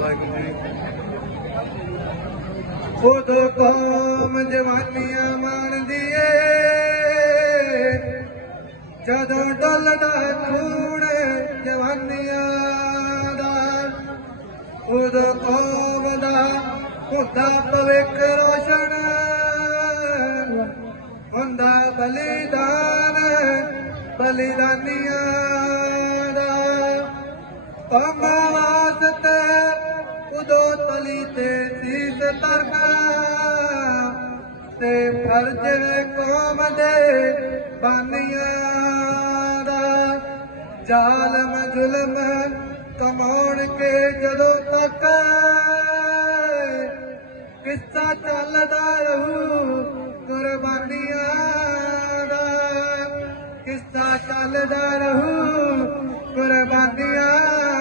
ਵਾਹਿਗੁਰੂ ਜੀ। ਖੁਦ ਕੌਮ ਜਵਾਨੀਆਂ ਮਾਣਦੀ ਏ ਜਦੋਂ ਡੋਲਦਾ ਖੂਨ ਜਵਾਨੀਆਂ ਦਾ ਖੁਦ ਕੌਮ ਦਾ ਹੁੰਦਾ ਭਵਿੱਖ ਰੋਸ਼ਨ, ਹੁੰਦਾ ਬਲੀਦਾਨ, ਬਲੀਦਾਨੀਆਂ ਦਾ। ਕੌਮ ਵਾਸਤੇ ਉਦੋਂ ਤਲੀ ਤੇ ਸੀਸ ਤਰਨਾ ਤੇ ਫਰਜ਼ ਕੌਮ ਦੇ ਬਾਨੀਆਂ ਦਾ ਜ਼ਾਲਮ, ਜ਼ੁਲਮ ਕਮਾਉਣ ਕੇ ਜਦੋਂ ਤੱਕ ਕਿੱਸਾ ਚੱਲਦਾ ਰਹੂ, ਕੁਰਬਾਨੀਆਂ ਦਾ ਕਿੱਸਾ ਚੱਲਦਾ ਰਹੂ, ਕੁਰਬਾਨੀਆਂ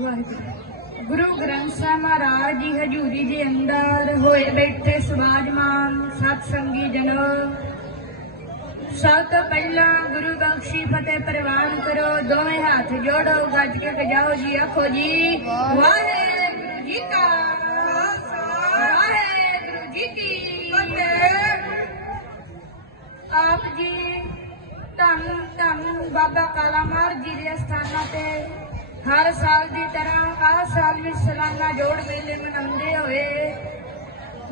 ਵਾਹਿਗੁਰੂ। ਗੁਰੂ ਗ੍ਰੰਥ ਸਾਹਿਬ ਮਹਾਰਾਜ ਦੀ ਹਜ਼ੂਰੀ ਦੇ ਅੰਦਰ ਹੋਏ ਬੈਠੇ ਸਵਾਜਮਾਨ ਸਤ ਸੰਗੀ ਜਨੋ। ਸਭ ਤੋਂ ਪਹਿਲਾਂ ਗੁਰੂ ਬਖਸ਼ੀ ਫਤਿਹ ਪ੍ਰਵਾਨ ਕਰੋ। ਦੋਵੇਂ ਹੱਥ ਜੋੜੋ, ਗੱਜ ਕੇ ਕਜਾਓ ਜੀ, ਆਖੋ ਜੀ, ਵਾਹਿਗੁਰੂ ਜੀ ਕਾ ਵਾਹਿਗੁਰੂ ਜੀ ਕੀ ਫਤਿਹ। ਆਪ ਜੀ ਧੰਨ ਧੰਨ ਬਾਬਾ ਕਾਲਾਮਾਰ ਜੀ ਦੇ ਸਥਾਨਾਂ ਤੇ ਹਰ ਸਾਲ ਦੀ ਤਰ੍ਹਾਂ ਆਹ ਸਾਲ ਵੀ ਸਲਾਨਾ ਜੋੜ ਮੇਲੇ ਮਨਾਉਂਦੇ ਹੋਏ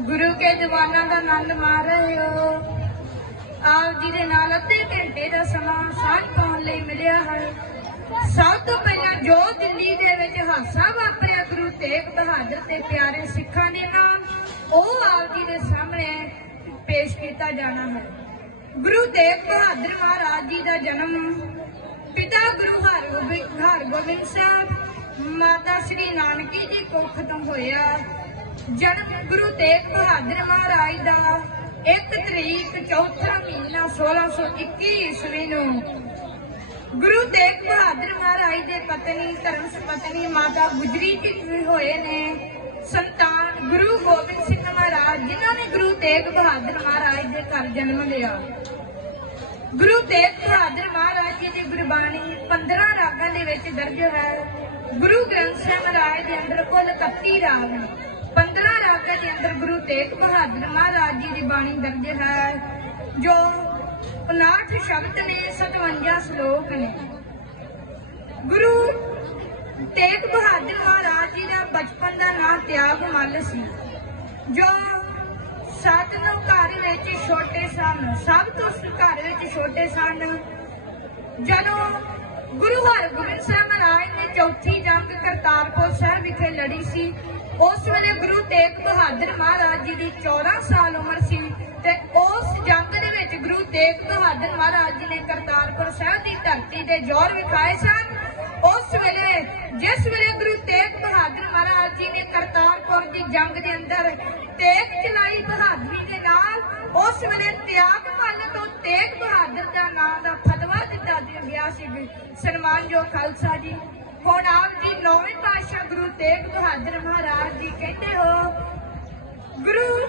ਗੁਰੂ ਕੇ ਦੀਵਾਨਾਂ ਦਾ ਆਨੰਦ ਮਾਣ ਰਹੇ ਹੋ। ਆਪ ਜੀ ਦੇ ਨਾਲ ਅੱਧੇ ਘੰਟੇ ਦਾ ਸਮਾਂ ਸਾਂਝ ਪਾਉਣ ਲਈ ਮਿਲਿਆ ਹੈ। ਸਭ ਤੋਂ ਪਹਿਲਾਂ ਜੋ ਦਿੱਲੀ ਦੇ ਵਿੱਚ ਹਾਦਸਾ ਵਾਪਰਿਆ, ਗੁਰੂ ਤੇਗ ਬਹਾਦਰ ਤੇ ਪਿਆਰੇ ਸਿੱਖਾਂ ਦੇ ਨਾਲ, ਉਹ ਆਪ ਜੀ ਦੇ ਸਾਹਮਣੇ ਪੇਸ਼ ਕੀਤਾ ਜਾਣਾ ਹੈ। ਗੁਰੂ ਤੇਗ ਬਹਾਦਰ ਮਹਾਰਾਜ ਜੀ ਦਾ ਜਨਮ ਪਿਤਾ ਗੁਰੂ ਹਰਗੋਬਿੰਦ ਹਰਗੋਬਿੰਦ ਸਾਹਿਬ, ਮਾਤਾ ਸ੍ਰੀ ਨਾਨਕੀ ਜੀ ਕੁੱਖ ਤੋਂ ਹੋਇਆ। ਜਨਮ ਗੁਰੂ ਤੇਗ ਬਹਾਦਰ ਮਹਾਰਾਜ ਦਾ 1 ਤਰੀਕ ਚੌਥਾ ਮਹੀਨਾ 1621 ਈਸਵੀ ਨੂੰ। ਗੁਰੂ ਤੇਗ ਬਹਾਦਰ ਮਹਾਰਾਜ ਦੇ ਪਤਨੀ, ਧਰਮ ਪਤਨੀ ਮਾਤਾ ਗੁਜਰੀ ਜੀ ਵੀ ਹੋਏ ਨੇ। ਸੰਤਾਨ ਗੁਰੂ ਗੋਬਿੰਦ ਸਿੰਘ ਮਹਾਰਾਜ, ਜਿਨ੍ਹਾਂ ਨੇ ਗੁਰੂ ਤੇਗ ਬਹਾਦਰ ਮਹਾਰਾਜ ਦੇ ਘਰ ਜਨਮ ਲਿਆ। ਗੁਰੂ ਤੇਗ ਬਹਾਦਰ ਮਹਾਰਾਜ ਜੀ ਦੀ ਗੁਰਬਾਣੀ 15 ਰਾਗਾਂ ਦੇ ਵਿੱਚ ਦਰਜ ਹੈ। ਗੁਰੂ ਗ੍ਰੰਥ ਸਾਹਿਬ ਮਹਾਰਾਜ ਦੇ ਅੰਦਰ ਕੁੱਲ 31 ਰਾਗ ਨੇ। 15 ਰਾਗਾਂ ਦੇ ਅੰਦਰ ਗੁਰੂ ਤੇਗ ਬਹਾਦਰ ਮਹਾਰਾਜ ਜੀ ਦੀ ਬਾਣੀ ਦਰਜ ਹੈ, ਜੋ 59 ਸ਼ਬਦ ਨੇ 57 ਸ਼ਲੋਕ ਨੇ। ਗੁਰੂ ਤੇਗ ਬਹਾਦਰ ਮਹਾਰਾਜ ਜੀ ਦਾ ਬਚਪਨ ਦਾ ਨਾਂ ਤਿਆਗ ਮੱਲ ਸੀ, ਜੋ ਸੱਤ ਨੂੰ ਘਰ ਵਿੱਚ ਛੋਟੇ ਸਨ। ਸਭ ਤੋਂ ਘਰ ਵਿੱਚ ਛੋਟੇ ਸਨ। ਜਦੋਂ ਗੁਰੂ ਹਰਗੋਬਿੰਦ ਸਾਹਿਬ ਮਹਾਰਾਜ ਨੇ ਚੌਥੀ ਜੰਗ ਕਰਤਾਰਪੁਰ ਸਾਹਿਬ ਵਿਖੇ ਲੜੀ ਸੀ। ਉਸ ਵੇਲੇ ਗੁਰੂ ਤੇਗ ਬਹਾਦਰ ਮਹਾਰਾਜ ਜੀ ਦੀ 14 ਸਾਲ ਉਮਰ ਸੀ ਤੇ ਉਸ ਜੰਗ ਦੇ ਵਿੱਚ ਗੁਰੂ ਤੇਗ ਬਹਾਦਰ ਮਹਾਰਾਜ ਜੀ ਨੇ ਕਰਤਾਰਪੁਰ ਸਾਹਿਬ ਦੀ ਧਰਤੀ ਦੇ ਜ਼ੋਰ ਵਿਖਾਏ ਸਨ। ਉਸ ਵੇਲੇ, ਜਿਸ ਵੇਲੇ ਗੁਰੂ ਤੇਗ ਬਹਾਦਰ ਮਹਾਰਾਜ ਜੀ ਨੇ ਕਰਤਾਰਪੁਰ ਦੀ ਜੰਗ ਦੇ ਅੰਦਰ ਤੇਗ ਚਲਾਈ ਬਹਾਦਰੀ ਦੇ ਨਾਲ, ਉਸ ਵੇਲੇ ਤਿਆਗ ਮੱਲ ਤੋਂ ਤੇਗ ਬਹਾਦਰ ਦਾ ਨਾਮ ਦਾ ਫਤਵਾ ਦਿੱਤਾ ਗਿਆ ਸੀ ਸਨਮਾਨਯੋਗ ਖਾਲਸਾ ਜੀ। ਹੁਣ ਆਪ ਜੀ ਨੌਵੇਂ ਪਾਤਸ਼ਾਹ ਗੁਰੂ ਤੇਗ ਬਹਾਦਰ ਮਹਾਰਾਜ ਜੀ ਕਹਿੰਦੇ ਹੋ, ਗੁਰੂ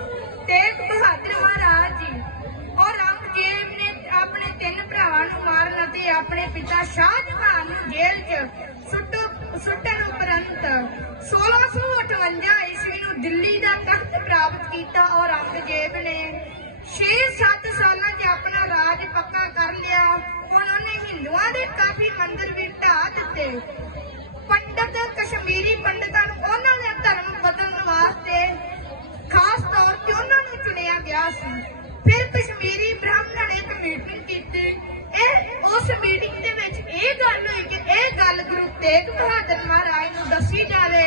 ਤੇਗ ਬਹਾਦਰ ਮਹਾਰਾਜ ਜੀ ਔਰੰਗਜ਼ੇਬ ਨੇ ਆਪਣੇ ਤਿੰਨ ਭਰਾਵਾਂ ਨੂੰ ਮਾਰਨ ਅਤੇ ਆਪਣੇ ਪਿਤਾ ਸ਼ਾਹਜਹਾਨ ਨੂੰ ਜੇਲ੍ਹ 'ਚ ਸੁੱਟ ਸੁੱਟਣ ਉਪਰੰਤ 1658 ਈਸਵੀ ਨੂੰ ਦਿੱਲੀ ਦਾ ਤਖਤ ਪ੍ਰਾਪਤ ਕੀਤਾ ਔਰੰਗਜ਼ੇਬ ਨੇ 6-7 ਸਾਲਾਂ 'ਚ ਆਪਣਾ ਰਾਜ ਪੱਕਾ ਕਰ ਲਿਆ। ਹੁਣ ਉਹਨੇ ਹਿੰਦੂਆਂ ਦੇ ਕਾਫੀ ਮੰਦਿਰ ਵੀ ਢਾਹ ਦਿੱਤੇ। ਪੰਡਤ, ਕਸ਼ਮੀਰੀ ਪੰਡਤਾਂ ਨੂੰ ਉਹਨਾਂ ਦਾ ਧਰਮ ਬਦਲਣ ਵਾਸਤੇ ਖਾਸ ਤੌਰ ਤੇ ਉਹਨਾਂ ਨੂੰ ਚੁਣਿਆ ਗਿਆ ਸੀ। ਫਿਰ ਕਸ਼ਮੀਰੀ ਬ੍ਰਾਹਮਣਾਂ ਨੇ ਇੱਕ ਮੀਟਿੰਗ ਕੀਤੀ। ਇਹ ਉਸ ਮੀਟਿੰਗ ਦੇ ਵਿੱਚ ਇਹ ਗੱਲ ਹੋਈ ਕਿ ਇਹ ਗੱਲ ਗੁਰੂ ਤੇਗ ਬਹਾਦਰ ਮਹਾਰਾਜ ਨੂੰ ਦੱਸੀ ਜਾਵੇ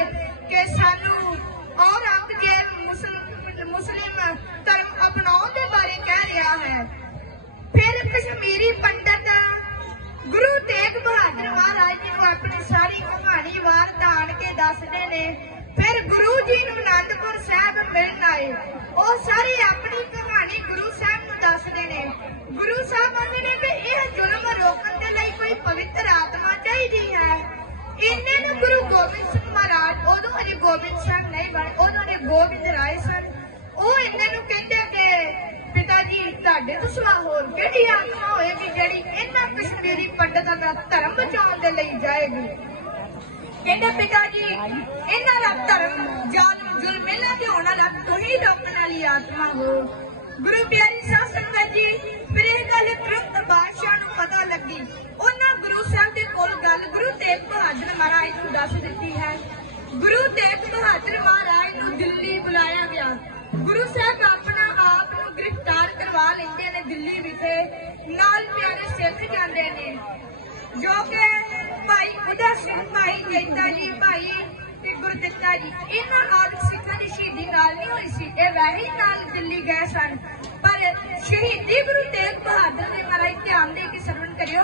ਕਿ ਸਾਨੂੰ ਔਰੰਗਜ਼ੇਬ ਮੁਸਲਿਮ ਮੁਸਲਿਮ ਧਰਮ ਅਪਣਾਉਣ ਦੇ ਬਾਰੇ ਕਹਿ ਰਿਹਾ ਹੈ। ਫਿਰ ਕਸ਼ਮੀਰੀ ਪੰਡਤ ਗੁਰੂ ਤੇਗ ਬਹਾਦਰ ਮਹਾਰਾਜ ਜੀ ਨੂੰ ਆਪਣੀ ਸਾਰੀ ਕਹਾਣੀ ਵਾਰਤਾ ਆਣ ਕੇ ਦੱਸਦੇ ਨੇ ਫਿਰ ਗੁਰੂ ਜੀ ਨੂੰ ਅਨੰਦਪੁਰ ਸਾਹਿਬ ਮਿਲਣ ਆਏ। ਉਹ ਸਾਰੀ ਆਪਣੀ ਕਹਾਣੀ ਗੁਰੂ ਸਾਹਿਬ ਨੂੰ ਦੱਸਦੇ ਨੇ। ਗੁਰੂ ਸਾਹਿਬ ਕਹਿੰਦੇ ਨੇ ਕਿ ਇਹ ਜ਼ੁਲਮ ਰੋਕਣ ਦੇ ਲਈ ਕੋਈ ਪਵਿੱਤਰ ਆਤਮਾ ਚਾਹੀਦੀ ਹੈ। ਇੰਨੇ ਨੂੰ ਗੁਰੂ ਗੋਬਿੰਦ ਸਿੰਘ ਮਹਾਰਾਜ ਉਦੋਂ ਹਜੇ ਗੋਬਿੰਦ ਸਿੰਘ ਨਹੀਂ ਬਣੇ, ਉਦੋਂ ਨੇ ਗੋਬਿੰਦ ਰਾਏ ਸਨ। ਉਹ ਇੰਨੇ ਨੂੰ ਕਹਿੰਦੇ ਕਿ, ਪਿਤਾ ਜੀ, ਤੁਹਾਡੇ ਤੋਂ ਸਿਵਾ ਹੋਰ ਕਿਹੜੀ ਆਤਮਾ ਹੋਏਗੀ ਜਿਹੜੀ ਇਹਨਾਂ ਕਸ਼ਮੀਰੀ ਪੰਡਤਾਂ ਦਾ ਧਰਮ ਬਚਾਉਣ ਦੇ ਲਈ ਜਾਏਗੀ? ਕਹਿੰਦੇ ਪਿਤਾ ਜੀ, ਇਹਨਾਂ ਦਾ ਧਰਮ ਜਾਲਮ ਜ਼ੁਲਮ, ਇਹਨਾਂ ਦੇ ਹੋਣ ਵਾਲਾ ਤੁਸੀਂ ਰੋਕਣ ਵਾਲੀ ਆਤਮਾ ਹੋ। ਗੁਰੂ ਪਿਆਰੀ ਸਾਧ ਸੰਗਤ ਜੀ, ਫਿਰ ਇਹ ਗੱਲ ਤੁਰੰਤ ਬਾਦਸ਼ਾਹ ਨੂੰ ਪਤਾ ਲੱਗੀ। ਉਹਨਾਂ ਗੁਰੂ ਸਾਹਿਬ ਦੇ ਕੋਲ ਗੱਲ, ਗੁਰੂ ਤੇਗ ਬਹਾਦਰ ਮਹਾਰਾਜ ਨੂੰ ਦੱਸ ਦਿੱਤੀ ਹੈ। ਗੁਰੂ ਤੇਗ ਬਹਾਦਰ ਮਹਾਰਾਜ ਨੂੰ ਦਿੱਲੀ ਬੁਲਾਇਆ ਗਿਆ। ਗੁਰੂ ਸਾਹਿਬ ਆਪਣਾ ਆਪ ਨੂੰ ਗ੍ਰਿਫਤਾਰ ਕਰਵਾ ਲੈਂਦੇ ਨੇ ਦਿੱਲੀ ਵਿਖੇ। ਨਾਲ ਪਿਆਰੇ ਸਿੱਖ ਜਾਂਦੇ ਨੇ। ਜੋ ਕਿ ਭਾਈ ਉਦਾ ਸਿੰਘ ਭਾਈ ਜੈਤਾ ਜੀ, ਭਾਈ ਤੇ ਗੁਰਦਿੱਤਾ ਜੀ। ਇਹਨਾਂ ਆਦਿ ਸਿੱਖਾਂ ਦੀ ਸ਼ਹੀਦੀ ਨਾਲ ਨਹੀਂ ਹੋਈ ਸੀ, ਇਹ ਵੈਸੇ ਨਾਲ ਦਿੱਲੀ ਗਏ ਸਨ। ਪਰ ਸ਼ਹੀਦੀ ਗੁਰੂ ਤੇਗ ਬਹਾਦਰ ਦੇ ਮਹਾਰਾਜ ਧਿਆਨ ਦੇ ਕੇ ਸਰਵਣ ਕਰਿਓ।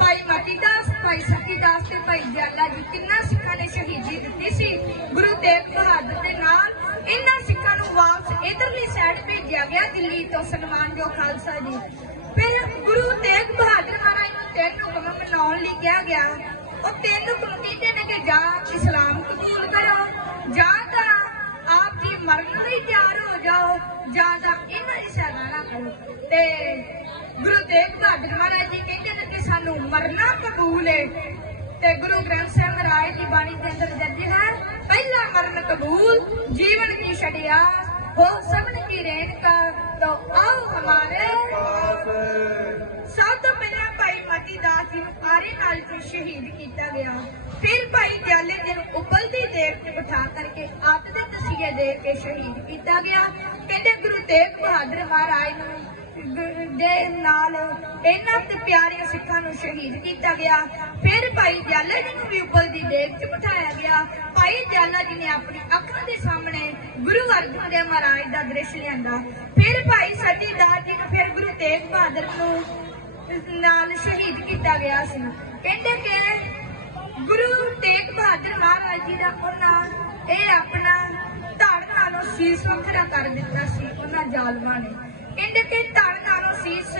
ਭਾਈ ਮਤੀ ਦਾਸ ਭਾਈ ਸਤੀ ਦਾਸ ਤੇ ਭਾਈ ਦਿਆਲਾ ਜੀ ਤਿੰਨਾਂ ਸਿੱਖਾਂ ਨੇ ਸ਼ਹੀਦੀ ਦਿੱਤੀ ਸੀ। ਗੁਰੂ ਤੇਗ ਬਹਾਦਰ ਦੇ ਨਾਲ ਇਹਨਾਂ ਸਿੱਖਾਂ ਨੂੰ ਵਾਪਸ ਇਧਰਲੀ ਸਾਈਡ ਭੇਜਿਆ ਗਿਆ, ਦਿੱਲੀ ਤੋਂ ਸਨਮਾਨਯੋਗ ਖਾਲਸਾ ਜੀ। ਫਿਰ ਗੁਰੂ ਤੇਗ ਬਹਾਦਰ ਮਹਾਰਾਜ ਨੂੰ ਤਿੰਨ ਹੁਕਮ ਮਨਾਉਣ ਲਈ ਕਿਹਾ ਗਿਆ। ਉਹ ਤਿੰਨ ਹੁਕਮ ਕੀਤੇ ਨੇ ਕਿ ਜਾਂ ਇਸਲਾਮ ਕਬੂਲ ਕਰੋ, ਜਾਂ ਤਾਂ ਆਪ ਜੀ ਮਰਨ ਲਈ ਤਿਆਰ ਹੋ ਜਾਓ, ਜਾਂ ਤਾਂ ਇਹਨਾਂ ਦੀ ਸੇਵਾ ਨਾ ਕਰੋ। ਤੇ ਗੁਰੂ ਤੇਗ ਬਹਾਦਰ ਮਹਾਰਾਜ ਜੀ ਕਹਿੰਦੇ ਨੇ ਕਿ ਸਾਨੂੰ ਮਰਨਾ ਕਬੂਲ ਹੈ ਤੇ ਗੁਰੂ ਗ੍ਰੰਥ ਸਾਹਿਬ ਮਹਾਰਾਜ ਦੀ ਬਾਣੀ ਦੇ ਅੰਦਰ ਦਰਜ ਹੈ, ਪਹਿਲਾ ਮਰਨ ਕਬੂਲ ਜੀਵਨ ਕੀ ਛੜਿਆ ਹੋ ਸਭਨ ਕੀ ਰੇਨ ਕਾ ਤੋ ਆਓ ਹਮਾਰੇ। ਸਭ ਤੋਂ ਪਹਿਲਾਂ ਭਾਈ ਮਤੀ ਦਾਸ ਜੀ ਨੂੰ ਆਰੇ ਨਾਲ ਤੋਂ ਸ਼ਹੀਦ ਕੀਤਾ ਗਿਆ, ਫਿਰ ਭਾਈ ਦਿਆਲੇ ਜੀ ਨੂੰ ਉਬਲਦੀ ਦੇਗ ਤੇ ਬਿਠਾ ਕਰਕੇ ਆਪ ਦੇ ਤਸੀਹੇ ਦੇ ਕੇ ਸ਼ਹੀਦ ਕੀਤਾ ਗਿਆ। ਕਹਿੰਦੇ ਗੁਰੂ ਤੇਗ ਬਹਾਦਰ ਮਹਾਰਾਜ ਨੂੰ ਦੇ ਨਾਲ ਇਹਨਾਂ ਤੇ ਪਿਆਰੇ ਸਿੱਖਾਂ ਨੂੰ ਸ਼ਹੀਦ ਕੀਤਾ ਗਿਆ। ਫਿਰ ਭਾਈ ਦਿਆਲਾ ਜੀ ਨੂੰ ਵੀ ਉਬਲਦੀ ਦੇਗ 'ਚ ਬਿਠਾਇਆ ਗਿਆ। ਭਾਈ ਦਿਆਲਾ ਜੀ ਨੇ ਆਪਣੀ ਅੱਖਾਂ ਦੇ ਸਾਹਮਣੇ ਗੁਰੂ ਅਰਜਨ ਦੇਵ ਮਹਾਰਾਜ ਦਾ ਦ੍ਰਿਸ਼ ਲਿਆਂਦਾ। ਫਿਰ ਭਾਈ ਸਤੀ ਦਾਸ ਜੀ ਨੂੰ ਫਿਰ ਗੁਰੂ ਤੇਗ ਬਹਾਦਰ ਨੂੰ ਨਾਲ ਸ਼ਹੀਦ ਕੀਤਾ ਗਿਆ ਸੀ। ਕਹਿੰਦੇ ਕਿ ਗੁਰੂ ਤੇਗ ਬਹਾਦਰ ਮਹਾਰਾਜ ਜੀ ਦਾ ਉਹਨਾਂ, ਇਹ ਆਪਣਾ ਧੜ ਨਾਲੋਂ ਸੀਸ ਵੱਖਰਾ ਕਰ ਦਿੱਤਾ ਸੀ, ਉਹਨਾਂ ਜ਼ਾਲਮਾਂ ਨੇ। ਪਿੰਡ ਤੇ ਧੜ ਨਾਲੋਂ ਸੀਸ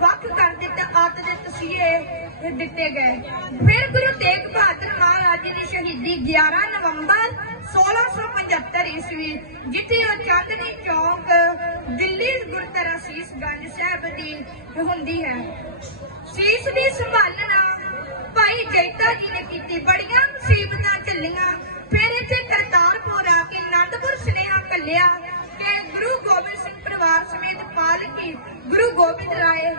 ਵੱਖ ਕਰ ਦਿੱਤਾ ਅੱਤ ਦੇ ਤਸੀਹੇ ਦਿੱਤੇ ਗਏ। ਫਿਰ ਗੁਰੂ ਤੇਗ ਬਹਾਦਰ ਮਹਾਰਾਜ ਜੀ ਦੀ ਸ਼ਹੀਦੀ 11 ਨਵੰਬਰ 1675 ਈਸਵੀ, ਜਿੱਥੇ ਉਹ ਚਾਂਦਨੀ ਚੌਕ ਦਿੱਲੀ ਗੁਰਦੁਆਰਾ ਸੀਸ ਗੰਜ ਸਾਹਿਬ ਦੀ ਹੁੰਦੀ ਹੈ। ਸੀਸ ਦੀ ਸੰਭਾਲਣਾ ਭਾਈ ਜੈਤਾ ਜੀ ਨੇ ਕੀਤੀ। ਬੜੀਆਂ ਮੁਸੀਬਤਾਂ ਝੱਲੀਆਂ। ਫਿਰ ਇੱਥੇ ਕਰਤਾਰਪੁਰ ਆ ਕੇ ਆਨੰਦਪੁਰ ਸੁਨੇਹਾ ਕੱਲਿਆ ਕਿ ਗੁਰੂ ਗੋਬਿੰਦ ਸਿੰਘ ਪਰਿਵਾਰ ਸਮੇਤ ਪਾਲਕੀ ਗੁਰੂ ਗੋਬਿੰਦ ਰਾਏ।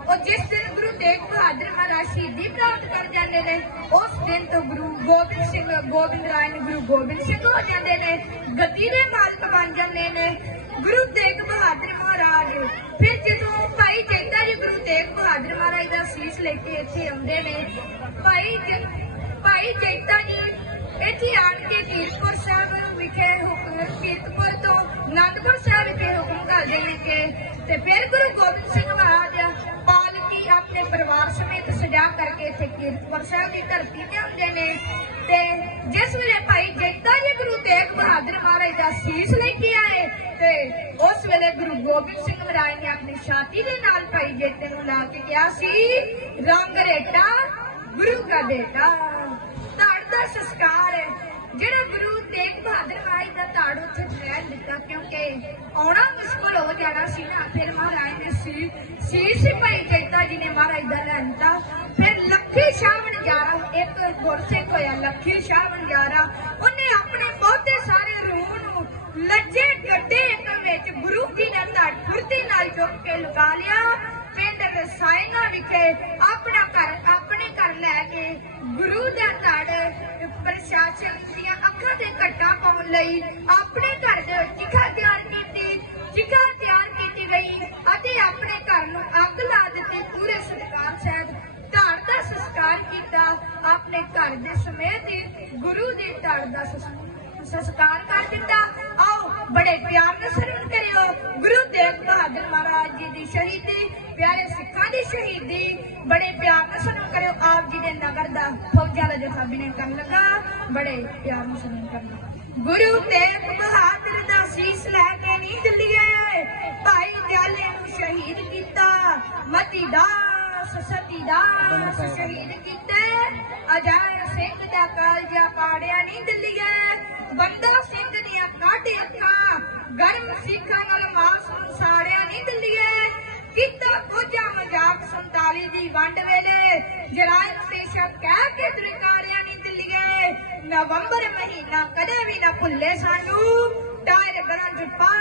ਉਹ ਜਿਸ ਦਿਨ ਗੁਰੂ ਤੇਗ ਬਹਾਦਰ ਮਹਾਰਾਜ ਸ਼ਹੀਦੀ ਪ੍ਰਾਪਤ ਕਰ ਜਾਂਦੇ ਨੇ, ਉਸ ਦਿਨ ਤੋਂ ਗੁਰੂ ਗੋਬਿੰਦ ਸਿੰਘ, ਗੋਬਿੰਦ ਰਾਏ ਨੇ ਗੁਰੂ ਗੋਬਿੰਦ ਸਿੰਘ ਹੋ ਜਾਂਦੇ ਨੇ। ਗੱਦੀ ਦੇ ਮਾਲਕ ਬਣ ਜਾਂਦੇ ਨੇ ਗੁਰੂ ਤੇਗ ਬਹਾਦਰ ਮਹਾਰਾਜ। ਫਿਰ ਜਦੋਂ ਭਾਈ ਜੈਤਾ ਜੀ ਗੁਰੂ ਤੇਗ ਬਹਾਦਰ ਮਹਾਰਾਜ ਦਾ ਸੀਸ ਲੈ ਕੇ ਇੱਥੇ ਆਉਂਦੇ ਨੇ, ਭਾਈ ਭਾਈ ਜੈਤਾ ਜੀ, ਇੱਥੇ ਆਣ ਕੇ ਕੀਰਤਪੁਰ ਸਾਹਿਬ ਵਿਖੇ ਹੁਕਮ ਕੀਰਤਪੁਰ ਤੋਂ ਆਨੰਦਪੁਰ ਸਾਹਿਬ ਵਿਖੇ ਹੁਕਮ ਕਰਦੇ ਨੇ ਕਿ ਤੇ ਫਿਰ ਗੁਰੂ ਗੋਬਿੰਦ ਸਿੰਘ ਮਹਾਰਾਜ ਪਾਲਕੀ ਆਪਣੇ ਪਰਿਵਾਰ ਸਮੇਤ ਸਜਾ ਕਰਕੇ ਇੱਥੇ ਕੀਰਤਪੁਰ ਸਾਹਿਬ ਦੀ ਧਰਤੀ ਤੇ ਆਉਂਦੇ ਨੇ। ਤੇ ਜਿਸ ਵੇਲੇ ਭਾਈ ਜੈਤਾ ਜੀ ਗੁਰੂ ਤੇਗ ਬਹਾਦਰ ਮਹਾਰਾਜ ਦਾ ਸੀਸ ਲੈ ਕੇ ਆਏ ਤੇ ਉਸ ਵੇਲੇ ਗੁਰੂ ਗੋਬਿੰਦ ਸਿੰਘ ਮਹਾਰਾਜ ਨੇ ਆਪਣੀ ਛਾਤੀ ਦੇ ਨਾਲ ਭਾਈ ਜੈਤੇ ਨੂੰ ਲਾ ਕੇ ਕਿਹਾ ਸੀ, ਰੰਗ ਰੇਟਾ, ਗੁਰੂ ਦਾ ਬੇਟਾ। ਧੜ ਦਾ ਸੰਸਕਾਰ ਹੈ। ਜਿਹੜਾ ਗੁਰੂ ਤੇਗ ਬਹਾਦਰ ਮਹਾਰਾਜ ਦਾ ਧੜ ਉੱਥੇ ਰਹਿਣ ਦਿੱਤਾ, ਕਿਉਂਕਿ ਆਉਣਾ ਮੁਸ਼ਕਲ ਹੋ ਜਾਣਾ ਸੀ ਨਾ, ਫਿਰ ਮਹਾਰਾਜ ਨੇ ਸੀ ਸੀ ਭਾਈ ਜੈਤਾ ਜੀ ਨੇ ਮਹਾਰਾਜ ਦਾ ਲੈਂਦਾ ਫਿਰ ਲੱਖੀ ਸ਼ਾਹ ਵਣਜਾਰਾ ਇੱਕ ਗੁਰਸਿੱਖ ਹੋਇਆ, ਲੱਖੀ ਸ਼ਾਹ ਵਣਜਾਰਾ ਉਹਨੇ ਆਪਣੇ ਬਹੁਤੇ ਸਾਰੇ ਰੂਹ ਨੂੰ ਲੱਜੇ ਗੱਡੇ ਇੱਕ ਵਿੱਚ ਗੁਰੂ ਜੀ ਦਾ ਧੜ ਫੁਰਤੀ ਨਾਲ ਚੁੱਕ ਕੇ ਲਗਾ ਲਿਆ। ਪਿੰਡ ਰਸਾਇਣਾ ਵਿਖੇ ਆਪਣਾ ਘਰ, ਆਪਣੇ ਘਰ ਲੈ ਕੇ ਗੁਰੂ ਦਾ ਧੜ ਪ੍ਰਸ਼ਾਸਨ ਦੀਆਂ ਅੱਖਾਂ ਦੇ ਘੱਟਾ ਪਾਉਣ ਲਈ ਆਪਣੇ ਘਰ ਦੇ ਚਿਖਾ ਤਿਆਰ ਕੀਤੀ ਚਿਖਾ ਤਿਆਰ ਕੀਤੀ ਗਈ ਅਤੇ ਆਪਣੇ ਘਰ ਨੂੰ ਅੱਗ ਲਾ ਦਿੱਤੀ ਪੂਰੇ ਸਤਕਾਰ ਸਹਿਤ ਧੜ ਦਾ ਸੰਸਕਾਰ ਕੀਤਾ, ਆਪਣੇ ਘਰ ਦੇ ਸਮੇਤ ਹੀ ਗੁਰੂ ਦੇ ਧੜ ਦਾ ਸੰਸਕਾਰ ਕਰ ਦਿੱਤਾ। ਆਓ, ਬੜੇ ਪਿਆਰ ਨਾਲ ਸਰਵਣ ਕਰਿਓ। ਗੁਰੂ ਤੇਗ ਬਹਾਦਰ ਮਹਾਰਾਜ ਜੀ ਦੀ ਸ਼ਹੀਦੀ ਪਿਆਰੇ ਸਿੱਖਾਂ ਦੀ ਸ਼ਹੀਦੀ, ਬੜੇ ਪਿਆਰ ਨਾਲ ਸਰਵਣ ਕਰਿਓ ਆਪ ਜੀ ਦੇ ਨਗਰ ਦਾ ਫੌਜਾਂ ਦਾ ਜਥਾ ਬਿਨੇ ਕਰਨ ਲੱਗਾ, ਬੜੇ ਪਿਆਰ ਨਾਲ ਸਰਵਣ ਕਰਨਾ ਗੁਰੂ ਤੇਗ ਬਹਾਦਰ ਦਾ ਸੀਸ ਲੈ ਕੇ ਨਹੀਂ ਦਿੱਲੀਏ ਭਾਈ ਦਿਆਲੇ ਨੂੰ ਸ਼ਹੀਦ ਕੀਤਾ, ਮਤੀ ਦਾਸ, ਸਤੀ ਦਾਸ ਸ਼ਹੀਦ ਕੀਤੇ। ਅਜੈਰ ਸਿੰਘ ਦਾ ਕਾਲਜਾ ਪਾੜਿਆ ਨਹੀਂ ਦਿੱਲੀਏ ਬੰਦਾ ਸਿੰਘ ਦੀਆਂ ਕੱਢ ਅੱਖਾਂ, ਗਰਮ ਸਿੱਖਾਂ ਨਾਲ ਕੀਤਾ ਮਜ਼ਾਕ 47 ਦੀ ਵੰਡ ਵੇਲੇ ਜਰਾਇਮ ਤੇ ਕਹਿ ਕੇ ਦਰਕਾਰਿਆ ਨਹੀਂ ਦਿੱਲੀਏ। ਨਵੰਬਰ ਮਹੀਨਾ ਕਦੇ ਵੀ ਨਾ ਭੁੱਲੇ ਸਾਨੂੰ। ਟਾਇਰ ਗਰਾਂ ਪਾ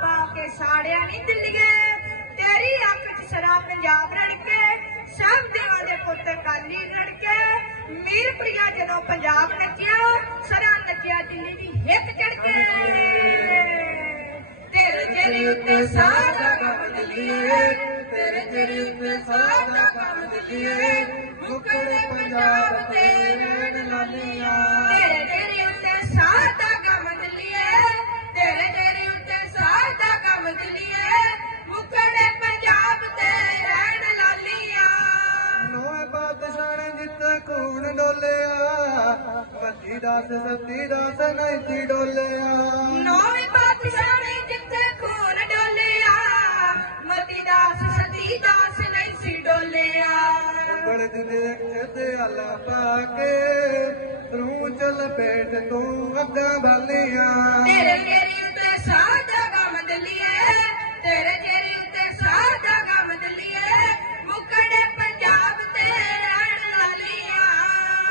ਪਾ ਕੇ ਸਾੜਿਆ ਨਹੀਂ ਦਿੱਲੀਏ। ਤੇਰੀ ਅੱਖ 'ਚ ਸਰਾ ਪੰਜਾਬ ਰੜ ਸਭ ਦੇਵਾਂ ਦੇ ਪੁੱਤ ਕਾਲੀ ਰੜਕੇ। ਕੇ ਮੀਰਪੁਰੀਆ ਜਦੋਂ ਪੰਜਾਬ ਨੱਚਿਆ ਸਰਾ ਨੱਚਿਆ ਦਿੱਲੀ ਦੀ ਹਿੱਕ ਚੜ ਕੇ ਤੇਰੇ ਚਿਹਰੇ ਉੱਤੇ ਸਾਦਾ ਗਮ ਦਿੱਲੀਏ। ਤੇਰੇ ਚਿਹਰੇ ਉੱਤੇ ਸਾਦਾ ਗਮ ਦਿੱਲੀਏ। ਮੁਕੜੇ ਪੰਜਾਬ ਦੇ ਰਣ ਲਾਲੀਆਂ। ਤੇਰੇ ਚਿਹਰੇ ਉੱਤੇ ਸਾਦਾ ਗਮ ਦਿੱਲੀਏ। ਤੇਰੇ ਚਿਹਰੇ ਉੱਤੇ ਸਾਦਾ ਗਮ ਦਿੱਲੀਏ। ਮੁਕੜੇ ਪੰਜਾਬ ਦੇ ਰਣ ਲਾਲੀਆਂ। ਨੋਏ ਬਾਦਸ਼ਾਹ ਨੇ ਜਿੱਤੇ ਖੂਨ ਡੋਲਿਆ। ਮੱਤੀ ਦਾਸ ਸੱਤੀ ਦਾਸ ਨਹੀਂ ਡੋਲਿਆ। ਨੌਵੇਂ ਪਾਤਸ਼ਾਹ ਨੇ ਜਿੱਥੇ ਖੂਨ ਡੋਲਿਆ। ਮਤੀ ਦਾਸ ਸਤੀ ਦਾਸ ਨਹੀਂ ਸੀ ਡੋਲਿਆ। ਗਲਤ ਦੇ ਤੇ ਆਲਾ ਪਾ ਕੇ ਤੂੰ ਚੱਲ ਪੇਟ ਤੂੰ ਅੱਗਾ ਵਾਲੀਆਂ ਤੇਰੇ ਚਿਹਰੇ ਉੱਤੇ ਸਾਦਾ ਗਮ ਦਲੀਏ ਤੇਰੇ ਚਿਹਰੇ ਉੱਤੇ ਸਾਦਾ ਗਮ ਦਲੀਏ ਮੁਕੜੇ ਪੰਜਾਬ ਤੇ ਰਹਿਣ ਲਾਲੀਆਂ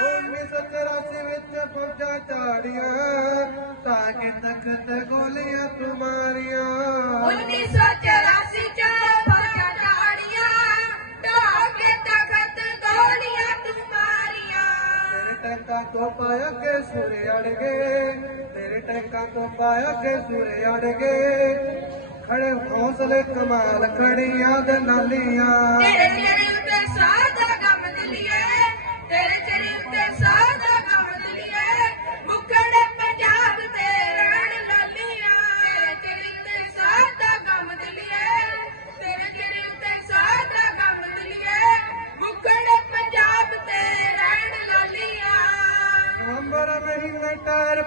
1984 ਵਿੱਚ ਫੌਜਾਂ ਝਾੜੀਆਂ ਤਾਂ ਕਿ ਤਖਤ ਗੋਲੀਆਂ ਤੁਮਾਰੀਆਂ 1984 ਟੈਂਕਾਂ ਤੋਂ ਪਾਇਆ ਕੇ ਸੂਰੇ ਅੜ ਤੇਰੇ ਟੈਂਕਾਂ ਤੋਂ ਪਾਇਆ ਕੇ ਸੂਰੇ ਅੜ ਖੜੇ ਹੌਸਲੇ ਕਮਾਲ ਖੜੀਆਂ ਦੇ ਨਾਲੀਆਂ। ਤੇਰੇ ਚਿਹਰੇ ਉੱਤੇ ਸਾਦਾ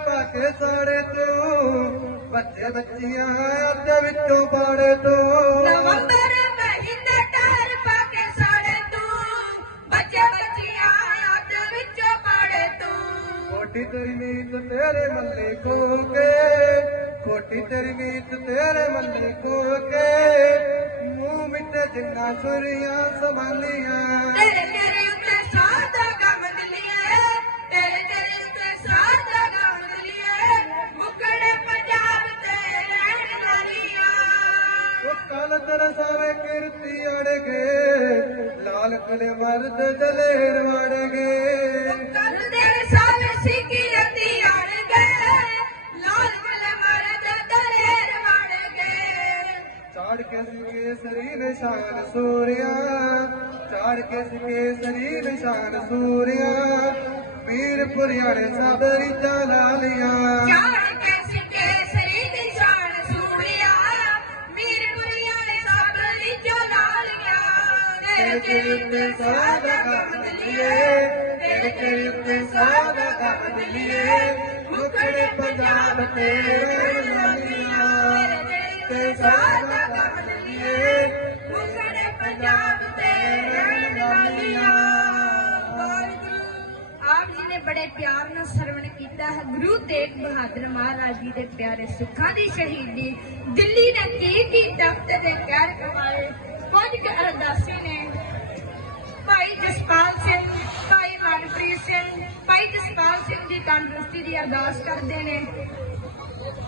ਟਾਇਰ ਪਾ ਕੇ ਸਾੜੇ ਤੋਂ ਬੱਚੇ ਬੱਚੀਆਂ ਅੱਧੇ ਵਿੱਚੋਂ ਬਾੜੇ ਤੋਂ ਨਵੰਬਰ ਮਹੀਨੇ ਟਾਇਰ ਪਾ ਕੇ ਸਾੜੇ ਤੂੰ। ਬੱਚੇ ਬੱਚੀਆਂ ਅੱਧ ਵਿੱਚੋਂ ਪਾੜੇ ਤੂੰ। ਖੋਟੀ ਤੇਰੀ ਨੀਤ ਤੇਰੇ ਮੱਲੇ ਖੋ ਕੇ ਖੋਟੀ ਤੇਰੀ ਨੀਤ ਤੇਰੇ ਮੱਲੇ ਖੋ ਕੇ ਮੂੰਹ ਮਿੱਟੇ ਜਿੰਨਾ ਸੁਰੀਆਂ ਸੰਭਾਲੀਆਂ ਉਹ ਕੱਲ ਤਰਸਾਵੇ ਕਿਰਤੀ ਅੜ ਗਏ ਲਾਲ ਕਲੇ ਮਰਦ ਦਲੇਰ ਵੜ ਗਏ ਕੱਲ ਦੇ ਸਾਲ ਸਿੱਕੀ ਅੱਤੀ ਅੜ ਗਏ ਲਾਲ ਕਲੇ ਮਰਦ ਦਲੇਰ ਵੜ ਗਏ ਚਾੜ ਕੇ ਸਿਕੇ ਸਰੀ ਨਿਸ਼ਾਨ ਸੂਰਿਆ। ਚਾੜ ਕੇ ਸਿਕੇ ਸਰੀ ਨਿਸ਼ਾਨ ਸੂਰਿਆ। ਵੀਰ ਪੁਰਿਆੜੇ ਸਾਬਰੀ ਲਾਲੀਆਂ ਚਾੜ ਪੰਜਾਬ ਤੇ ਰਹਿਣ ਲਾਲੀਆਂ ਤੇ ਸਾਦਾ ਕੰਮ ਦਿੱਲੀਏ ਮੁਕੜੇ ਪੰਜਾਬ ਤੇ ਰਹਿਣ ਵਾਲੀਆਂ ਆਪ ਜੀ ਨੇ ਬੜੇ ਪਿਆਰ ਨਾਲ ਸਰਵਣ ਕੀਤਾ ਹੈ। ਗੁਰੂ ਤੇਗ ਬਹਾਦਰ ਮਹਾਰਾਜ ਜੀ ਦੇ ਪਿਆਰੇ ਸਿੱਖਾਂ ਦੀ ਸ਼ਹੀਦੀ। ਦਿੱਲੀ ਨੇ ਕੀ ਕੀ ਤਖਤ ਦੇ ਕਹਿਰ ਕਮਾਏ ਕੁਝ ਅਰਦਾਸੀ ਨੇ ਭਾਈ ਜਸਪਾਲ ਸਿੰਘ, ਭਾਈ ਮਨਪ੍ਰੀਤ ਸਿੰਘ, ਭਾਈ ਜਸਪਾਲ ਸਿੰਘ ਦੀ ਤੰਦਰੁਸਤੀ ਦੀ ਅਰਦਾਸ ਕਰਦੇ ਨੇ।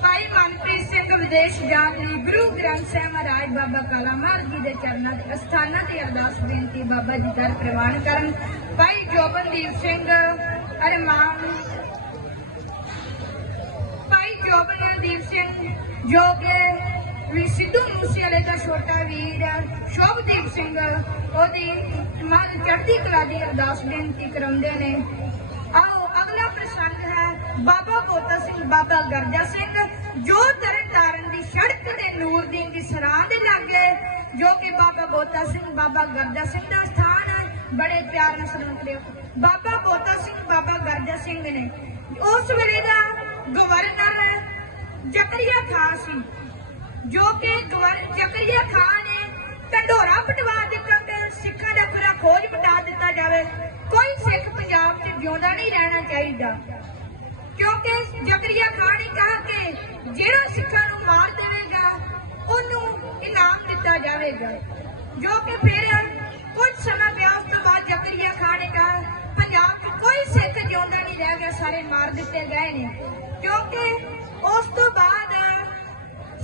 ਭਾਈ ਮਨਪ੍ਰੀਤ ਸਿੰਘ ਵਿਦੇਸ਼ ਜਾਣ ਲਈ ਗੁਰੂ ਗ੍ਰੰਥ ਸਾਹਿਬ ਮਹਾਰਾਜ ਬਾਬਾ ਕਾਲਾ ਮਾਰ ਜੀ ਦੇ ਚਰਨਾਂ ਤੇ ਅਸਥਾਨਾਂ ਤੇ ਅਰਦਾਸ ਬੇਨਤੀ ਬਾਬਾ ਜੀ ਦਰ ਪ੍ਰਵਾਨ ਕਰਨ। ਭਾਈ ਜੋਬਨਦੀਪ ਸਿੰਘ ਅਰਮਾਨ, ਭਾਈ ਜੋਬਨਦੀਪ ਸਿੰਘ ਜੋ ਕਿ ਵੀ ਸਿੱਧੂ ਮੂਸੇਵਾਲੇ ਦਾ ਛੋਟਾ ਵੀਰ ਸ਼ੋਭਦੀਪ ਸਿੰਘ। ਉਹਦੀ ਮਨ ਚੜ੍ਹਦੀ ਕਲਾ ਦੀ ਅਰਦਾਸ ਬੇਨਤੀ ਕਰਾਉਂਦੇ ਨੇ। ਆਓ, ਅਗਲਾ ਪ੍ਰਸੰਗ ਹੈ, ਬਾਬਾ ਬੋਤਾ ਸਿੰਘ, ਬਾਬਾ ਗਰਜਾ ਸਿੰਘ, ਜੋ ਤਰਨ ਦੀ ਸੜਕ ਤੇ ਨੂਰਦੀਨ ਦੀ ਸਰਾਂ ਦੇ ਲਾਗੇ, ਜੋ ਕਿ ਬਾਬਾ ਬੋਤਾ ਸਿੰਘ, ਬਾਬਾ ਗਰਜਾ ਸਿੰਘ ਦਾ ਸਥਾਨ ਹੈ, ਬੜੇ ਪਿਆਰ ਨਾਲ ਸਰਵਣ ਕਰਿਓ। ਬਾਬਾ ਬੋਤਾ ਸਿੰਘ, ਬਾਬਾ ਗਰਜਾ ਸਿੰਘ ਨੇ ਉਸ ਵੇਲੇ ਦਾ ਗਵਰਨਰ ਜ਼ਕਰੀਆ ਖਾਨ ਸੀ। ਜੋ ਕਿ ਗਵਰ- ਜ਼ਕਰੀਆ ਖਾਨ ਨੇ ਢੰਡੋਰਾ ਪਟਵਾ ਦਿੱਤਾ ਕਿ ਸਿੱਖਾਂ ਦਾ ਪੂਰਾ ਖੋਜ ਮਿਟਾ ਦਿੱਤਾ ਜਾਵੇ। ਕੋਈ ਸਿੱਖ ਪੰਜਾਬ 'ਚ ਜਿਉਂਦਾ ਨਹੀਂ ਰਹਿਣਾ ਚਾਹੀਦਾ। ਕਿਉਂਕਿ ਜ਼ਕਰੀਆ ਖਾਨ ਨੇ ਕਹਾ ਕਿ ਜਿਹੜਾ ਸਿੱਖਾਂ ਨੂੰ ਮਾਰ ਦੇਵੇਗਾ, ਉਹਨੂੰ ਇਨਾਮ ਦਿੱਤਾ ਜਾਵੇਗਾ। ਜੋ ਕਿ ਫਿਰ ਕੁਝ ਸਮਾਂ ਪਿਆ, ਉਸ ਤੋਂ ਬਾਅਦ ਜ਼ਕਰੀਆ ਖਾਨ ਨੇ ਕਹਾ, ਪੰਜਾਬ 'ਚ ਕੋਈ ਸਿੱਖ ਜਿਉਂਦਾ ਨਹੀਂ ਰਹਿ ਗਿਆ, ਸਾਰੇ ਮਾਰ ਦਿੱਤੇ ਗਏ ਨੇ। ਕਿਉਂਕਿ ਉਸ ਤੋਂ ਬਾਅਦ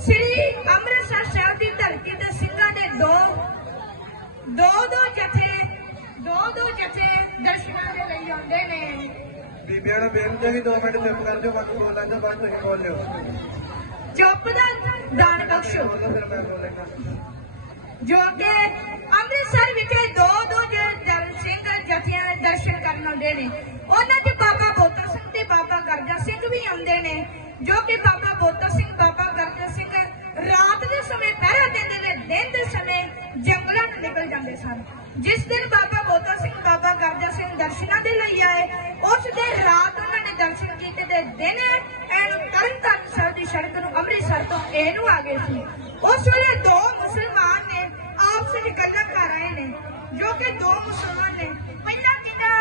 ਸ੍ਰੀ ਅੰਮ੍ਰਿਤਸਰ ਸਾਹਿਬ ਦੀ ਧਰਤੀ ਤੇ ਸਿੰਘਾਂ ਦੇ ਦੋ ਦੋ ਦੋ ਜਥੇ ਦੋ ਦੋ ਜਥੇ ਦਰਸ਼ਨਾਂ ਦੇ ਲਈ ਆਉਂਦੇ ਨੇ। ਬੀਬੀਆਂ ਨੂੰ ਬੇਨਤੀ ਹੈ ਕਿ 2 ਮਿੰਟ ਚੁੱਪ ਕਰ ਜਾਓ ਬਾਕੀ ਬੋਲਾਂ ਤੋਂ ਬਾਅਦ ਤੁਸੀਂ ਬੋਲ ਲਿਓ। ਚੁੱਪ ਦਾ ਦਾਨ ਬਖਸ਼ੋ। ਜੋ ਕਿ ਅੰਮ੍ਰਿਤਸਰ ਵਿਖੇ ਦੋ ਦੋ ਜਨ ਸਿੰਘ ਜਥਿਆਂ ਦੇ ਦਰਸ਼ਨ ਕਰਨ ਆਉਂਦੇ ਨੇ। ਉਹਨਾਂ 'ਚ ਬਾਬਾ ਬੋਤਾ ਸਿੰਘ ਤੇ ਬਾਬਾ ਗਰਜਾ ਸਿੰਘ ਵੀ ਆਉਂਦੇ ਨੇ। ਜੋ ਕਿ ਬਾਬਾ ਬੋਤਾ ਸਿੰਘ ਬਾਬਾ ਗਰਜਾ ਰਾਤ ਦੇ ਸਮੇਂ ਪਹਿਰਾ ਦਿੰਦੇ ਨੇ ਦਿਨ ਦੇ ਸਮੇਂ ਜੰਗਲਾਂ ਨੂੰ ਨਿਕਲ ਜਾਂਦੇ ਸਨ। ਜਿਸ ਦਿਨ ਬਾਬਾ ਬੋਤਾ ਸਿੰਘ, ਬਾਬਾ ਗਰਜਾ ਸਿੰਘ ਦਰਸ਼ਨਾਂ ਦੇ ਲਈ ਆਏ, ਉਸ ਦਿਨ ਰਾਤ ਉਹਨਾਂ ਨੇ ਦਰਸ਼ਨ ਕੀਤੇ ਤੇ ਦਿਨ ਐਨ ਤਰਨਤਾਰਨ ਸਾਹਿਬ ਦੀ ਸੜਕ ਨੂੰ ਅੰਮ੍ਰਿਤਸਰ ਤੋਂ ਇਹਨੂੰ ਆ ਗਏ ਸੀ। ਉਸ ਵੇਲੇ ਦੋ ਮੁਸਲਮਾਨ ਨੇ ਆਪਸ ਵਿੱਚ ਗੱਲਾਂ ਕਰ ਰਹੇ ਨੇ, ਜੋ ਕਿ ਦੋ ਮੁਸਲਮਾਨ ਨੇ। ਪਹਿਲਾਂ ਕਿਹਦਾ?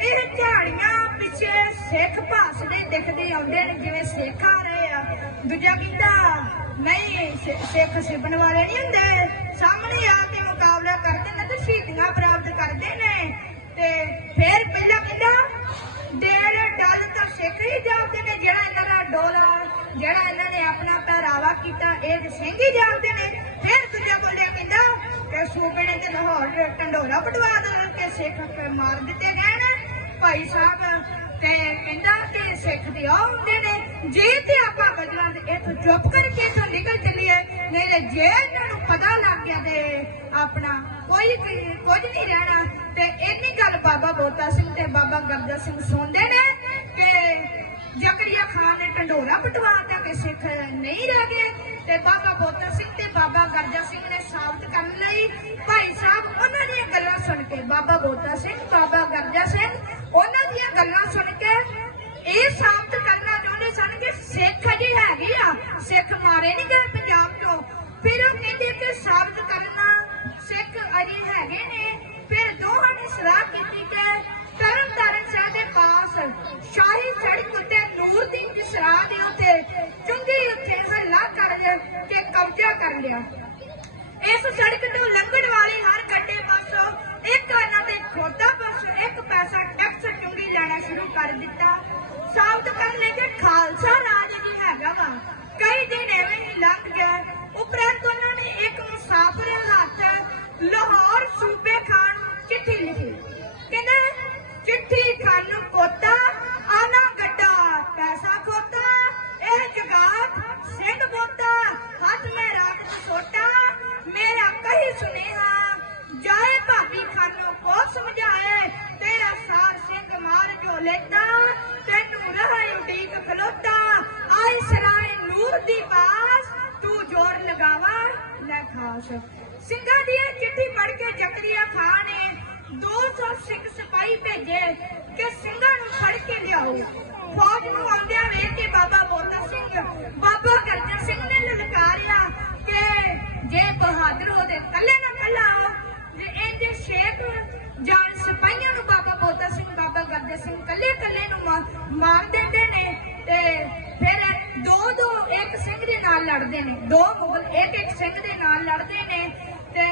ਇਹ ਝਾੜੀਆਂ ਪਿੱਛੇ ਸਿੱਖ ਭਾਸਦੇ ਦਿਖਦੇ ਆਉਂਦੇ ਨੇ, ਜਿਵੇਂ ਸਿੱਖ ਆ ਰਹੇ ਆ। ਦੂਜਾ ਕਹਿੰਦਾ? ਨਹੀਂ ਸਿੱਖ ਸਿਬਨ ਵਾਲੇ ਨਹੀਂ ਹੁੰਦੇ। ਸਾਹਮਣੇ ਆ ਕੇ ਮੁਕਾਬਲਾ ਕਰਦੇ ਨੇ ਤੇ ਸ਼ਹੀਦੀਆਂ ਪ੍ਰਾਪਤ ਕਰਦੇ ਨੇ। ਤੇ ਫਿਰ ਪਹਿਲਾਂ ਕਹਿੰਦਾ ਡੇਢ ਡੱਲ ਤਾਂ ਸਿੱਖ ਹੀ ਜਾਂਦੇ ਨੇ, ਜਿਹੜਾ ਇਹਨਾਂ ਦਾ ਡੋਲਾ, ਜਿਹੜਾ ਇਹਨਾਂ ਨੇ ਆਪਣਾ ਪਹਿਰਾਵਾ ਕੀਤਾ, ਇਹ ਤੇ ਸਿੰਘ ਹੀ ਜਾਂਦੇ ਨੇ। ਫਿਰ ਦੂਜਾ ਬੋਲਿਆ ਕਹਿੰਦਾ ਕਿ ਸੂਬੇ ਨੇ ਤੇ ਲਾਹੌਰ ਢੰਡੋਰਾ ਪਟਵਾ ਦੇ ਕੇ ਸਿੱਖ ਮਾਰ ਦਿੱਤੇ ਗਏ ਨੇ। ਭਾਈ ਸਾਹਿਬ ਤੇ ਕਹਿੰਦਾ ਕਿ ਸਿੱਖ ਦੇ ਆਉਂਦੇ ਨੇ। ਜੇ ਤੇ ਆਪਾਂ ਬਦਲਾਂ ਤੇ ਇੱਥੋਂ ਚੁੱਪ ਕਰਕੇ ਇੱਥੋਂ ਨਿਕਲ ਚੱਲੀਏ, ਨਹੀਂ ਤੇ ਜੇ ਇਹਨਾਂ ਨੂੰ ਪਤਾ ਲੱਗ ਗਿਆ ਤੇ ਆਪਣਾ ਕੋਈ ਕੁਝ ਨਹੀਂ ਰਹਿਣਾ। ਤੇ ਇੰਨੀ ਗੱਲ ਬਾਬਾ ਬੋਤਾ ਸਿੰਘ ਤੇ ਬਾਬਾ ਗਰਜਾ ਸਿੰਘ ਸੁਣਦੇ ਨੇ ਕਿ ਜ਼ਕਰੀਆ ਖਾਨ ਨੇ ਢੰਡੋਰਾ ਪਟਵਾਤਾ ਕਿ ਸਿੱਖ ਨਹੀਂ ਰਹਿ ਗਏ। ਤੇ ਬਾਬਾ ਬੋਤਾ ਸਿੰਘ ਤੇ ਬਾਬਾ ਗਰਜਾ ਸਿੰਘ ਨੇ ਸਾਬਤ ਕਰਨ ਲਈ ਭਾਈ ਸਾਹਿਬ ਉਹਨਾਂ ਦੀਆਂ ਗੱਲਾਂ ਸੁਣ ਕੇ ਬਾਬਾ ਬੋਤਾ ਸਿੰਘ, ਬਾਬਾ ਗਰਜਾ ਸਿੰਘ, ਉਹਨਾਂ ਦੀਆਂ ਗੱਲਾਂ ਸੁਣ ਕੇ ਇਹ ਸਾਬਤ ਕਰਨਾ ਚਾਹੁੰਦੇ ਸਨ ਕਿ ਸਿੱਖ ਅਜੇ ਹੈਗੇ ਆ। ਸਿੱਖ ਮਾਰੇ ਨਹੀਂ ਗਏ ਪੰਜਾਬ ਤੋਂ। ਫਿਰ ਉਹ ਕਹਿੰਦੇ ਕਿ ਸਾਬਤ ਕਰਨਾ ਸਿੱਖ ਅਜੇ ਹੈਗੇ ਨੇ ਫਿਰ ਦੋਹਾਂ ਨੇ ਸਲਾਹ ਕੀਤੀ ਕਿ ਤਰਨ ਤਾਰਨ ਸਾਹਿਬ ਦੇ ਪਾਸ ਸ਼ਾਹੀ ਸੜਕ ਉੱਤੇ ਨੂਰ ਦੀ ਜਸਰਾ ਦੇ ਉੱਤੇ ਚੁੰਗੀ ਉੱਤੇ ਹੱਲਾ ਕਰ ਕੇ ਕਬਜ਼ਾ ਕਰ ਲਿਆ ਇਸ ਸੜਕ ਤੋਂ ਲੰਘਣ ਵਾਲੇ ਹਰ ਗੱਡੇ ਪਾਸੋਂ ਇੱਕ ਇਹਨਾਂ ਤੇ ਖੋਦਾ ਪਾਸੋਂ ਇੱਕ ਪੈਸਾ ਟੈਕਸ ਚੁੰਗੀ ਲੈਣਾ ਸ਼ੁਰੂ ਕਰ ਦਿੱਤਾ ਸਾਬਤ ਕਰ ਲੈ ਕਿ ਖਾਲਸਾ ਰਾਜ ਜੀ ਹੈਗਾ ਵਾ ਕਈ ਦਿਨ ਐਵੇਂ ਹੀ ਲੰਘ ਗਿਆ ਉਪਰੰਤ ਉਹਨਾਂ ਨੇ ਇੱਕ ਮੁਸਾਫਰ ਹੱਥ ਲਾਹੌਰ ਸੂਬੇ ਖਾਨ ਨੂੰ ਚਿੱਠੀ ਲਿਖੀ ਕਹਿੰਦੇ ਚਿੱਠੀ ਖਾਨ ਨੂੰ ਕੋਤਾ ਆਨਾ ਗੱਡਾ ਪੈਸਾ ਖੋਤਾ ਇਹ ਜਗਾਤ ਸਿੰਘ ਬੋਤਾ ਹੱਥ ਮੈਂ ਰਾਤ ਸੋਟਾ ਮੇਰਾ ਕਹੀ ਸੁਨੇਹਾ ਜਾਏ ਭਾਬੀ ਖਾਨੋ ਕੋ ਸਮਝਾਏ ਤੇਰਾ ਸਾਰ ਸਿੰਘ ਮਾਰ ਜੋ ਲੈਤਾ ਤੈਨੂੰ ਰਹਿ ਉਡੀਕ ਖਲੋਤਾ ਆਈ ਸਰਾਏ ਨੂਰ ਦੀ ਬਾਸ ਤੂੰ ਜੋਰ ਲਗਾਵਾ ਲੈ ਖਾਸ ਸਿੰਘਾਂ ਦੀ ਇਹ ਚਿੱਠੀ ਪੜ੍ਹ ਕੇ ਜ਼ਕਰੀਆ ਖਾਨ ਨੇ 200 ਸਿੱਖ ਸਿਪਾਹੀ ਭੇਜੇ ਕਿ ਸਿੰਘਾਂ ਨੂੰ ਫੜ ਕੇ ਲਿਆਓ ਫੌਜ ਨੂੰ ਆਉਂਦਿਆਂ ਵੇਖ ਕੇ ਬਾਬਾ ਬੋਤਾ ਸਿੰਘ ਬਾਬਾ ਕਰਜਾ ਸਿੰਘ ਨੇ ਲਲਕਾਰਿਆ ਕਿ ਜੇ ਬਹਾਦਰ ਉਹਦੇ ਕੱਲੇ ਨਾ ਕੱਲਾ ਜੇ ਇਹਦੇ ਸ਼ੇਖ ਜਾਨ ਸਿਪਾਹੀਆਂ ਨੂੰ ਬਾਬਾ ਬੋਤਾ ਸਿੰਘ ਬਾਬਾ ਗਰਜਾ ਸਿੰਘ ਕੱਲੇ ਕੱਲੇ ਨੂੰ ਮਾ- ਮਾਰ ਦਿੰਦੇ ਨੇ ਤੇ ਫਿਰ ਦੋ ਦੋ ਇੱਕ ਸਿੰਘ ਦੇ ਨਾਲ ਲੜਦੇ ਨੇ। ਦੋ ਮੁਗਲ ਇੱਕ ਇੱਕ ਸਿੰਘ ਦੇ ਨਾਲ ਲੜਦੇ ਨੇ ਤੇ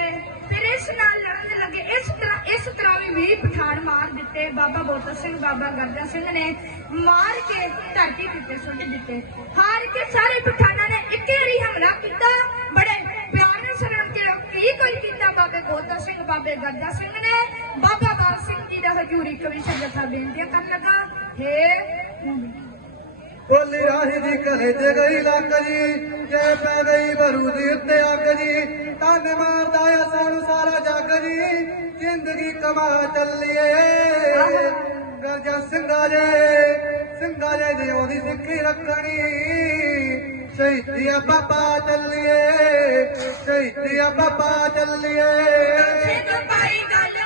ਫਿਰ ਇਸ ਨਾਲ ਲੜਨ ਲੱਗੇ। ਇਸ ਤਰ੍ਹਾਂ ਇਸ ਤਰ੍ਹਾਂ ਵੀ 20 ਪਠਾਨ ਮਾਰ ਦਿੱਤੇ। ਬਾਬਾ ਬੋਤਾ ਸਿੰਘ, ਬਾਬਾ ਗਰਜਾ ਸਿੰਘ ਨੇ ਮਾਰ ਕੇ ਧਰਤੀ ਉੱਤੇ ਸੁੱਟ ਦਿੱਤੇ। ਹਾਰ ਕੇ ਸਾਰੇ ਪਠਾਨਾਂ ਨੇ ਇੱਕੇ ਵਾਰੀ ਹਮਲਾ ਕੀਤਾ। ਬੜੇ ਪਿਆਰ ਨਾਲ ਸ਼ਰਨ ਕੇ ਕੀ ਕੋਈ ਕੀਤਾ ਬਾਬੇ ਗੋਤਾ ਸਿੰਘ, ਬਾਬੇ ਗਰਜਾ ਸਿੰਘ ਨੇ। ਬਾਬਾ ਬਾਲ ਸਿੰਘ ਜੀ ਦਾ ਹਜ਼ੂਰੀ ਕਵਿਸ਼ਰ ਜਥਾ ਬੇਨਤੀ ਕਰਨ ਲੱਗਾ। ਹੇ ਬੋਲੀ ਰਾਹੀ ਦੀ ਕਲੇ ਤੇ ਗਈ ਲੱਕ ਜੀ ਜੇ ਪੈ ਗਈ ਬਰੂ ਦੀ ਉੱਤੇ ਅੱਗ ਜੀ। ਤਨ ਮਾਰਦਾ ਆ ਸਾਨੂੰ ਸਾਰਾ ਜੱਗ ਜੀ, ਜ਼ਿੰਦਗੀ ਕਮਾ ਚੱਲੀਏ। ਗਰਜਾ ਸਿੰਘਾ ਜੇ ਦੀ ਉਹਦੀ ਸਿੱਖੀ ਰੱਖਣੀ। ਸ਼ਹੀਦੀਆਂ ਬਾਬਾ ਚੱਲੀਏ, ਸ਼ਹੀਦੀਆਂ ਬਾਬਾ ਚੱਲੀਏ। ਸਿੰਘ ਭਾਈ ਗੱਲ